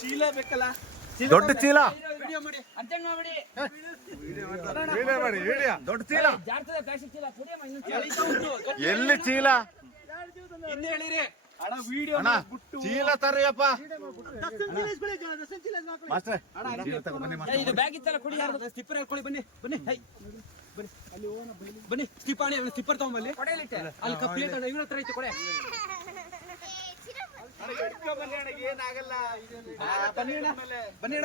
ಚೀಲ ಬೇಕಲ್ಲ, ದೊಡ್ಡ ಚೀಲ, ದೊಡ್ಡ ಚೀಲ ಎಲ್ಲಿ ಚೀಲ? ಚೀಲ ತರ್ರಿಯಪ್ಪ. ಬನ್ನಿ ಸ್ಟಿಪ್ಪಣಿ ಸ್ಟಿಪ್ಪರ್ ತಗೊಂಬಲ್ಲಿ ಅಲ್ಲಿ ಕಪ್ಲೇಟ್ ಇವ್ರ ಹತ್ರ ಐತೆ ಕೊಡೆ. ಏನಾಗಲ್ಲ ಬನ್ನಿ ಬನ್ನಿ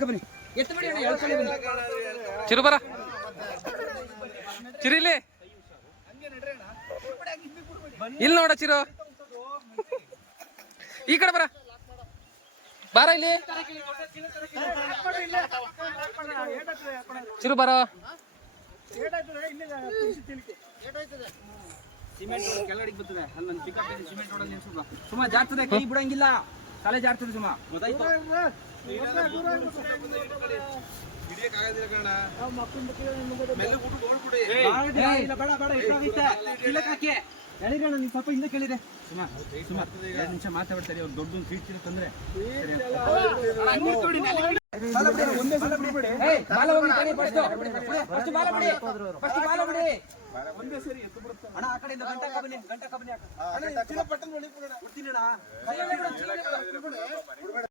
ಬನ್ನಿ ಚಿರು ಬರ ಚಿರಿಲಿ ಇಲ್ಲಿ ನೋಡ ಚಿರು ಈ ಕಡೆ ಬರ ಬಾರ ಇಲ್ಲಿ ಚಿರು ಬರ. ಸಿಮೆಂಟ್ ಕೆಳಗಡೆ ಬರ್ತದೆ ಅಲ್ಲಿ ನನ್ನ ಪಿಕಪ್ ಸಿಮೆಂಟ್ ರೋಡಲ್ಲಿ ನಿಲ್ಸುವ ಸುಮ್ಮ ಜಾರ್ತದೆ, ಕೈ ಬಿಡಂಗಿಲ್ಲ, ತಲೆ ಜಾರ್ತದೆ ಸುಮ್ಮ. ಗೊತ್ತಾಯ್ತು ಹೇಳಿರೋಣ, ನೀವು ಸ್ವಲ್ಪ ಹಿಂದೆ ಕೇಳಿದೆ. ಸುಮ್ಮ 2 ನಿಮಿಷ ಮಾತಾಡ್ತಾರೆ ಅವ್ರು. ದೊಡ್ಡ ಫೀಟ್ ತಂದ್ರೆ ಒಂದೇ ಸರಿ ಎತ್ತು ಬಿಡುತ್ತೆ ಅಣ್ಣ. ಆ ಕಡೆಯಿಂದ ಗಂಟಾ ಕಬನಿ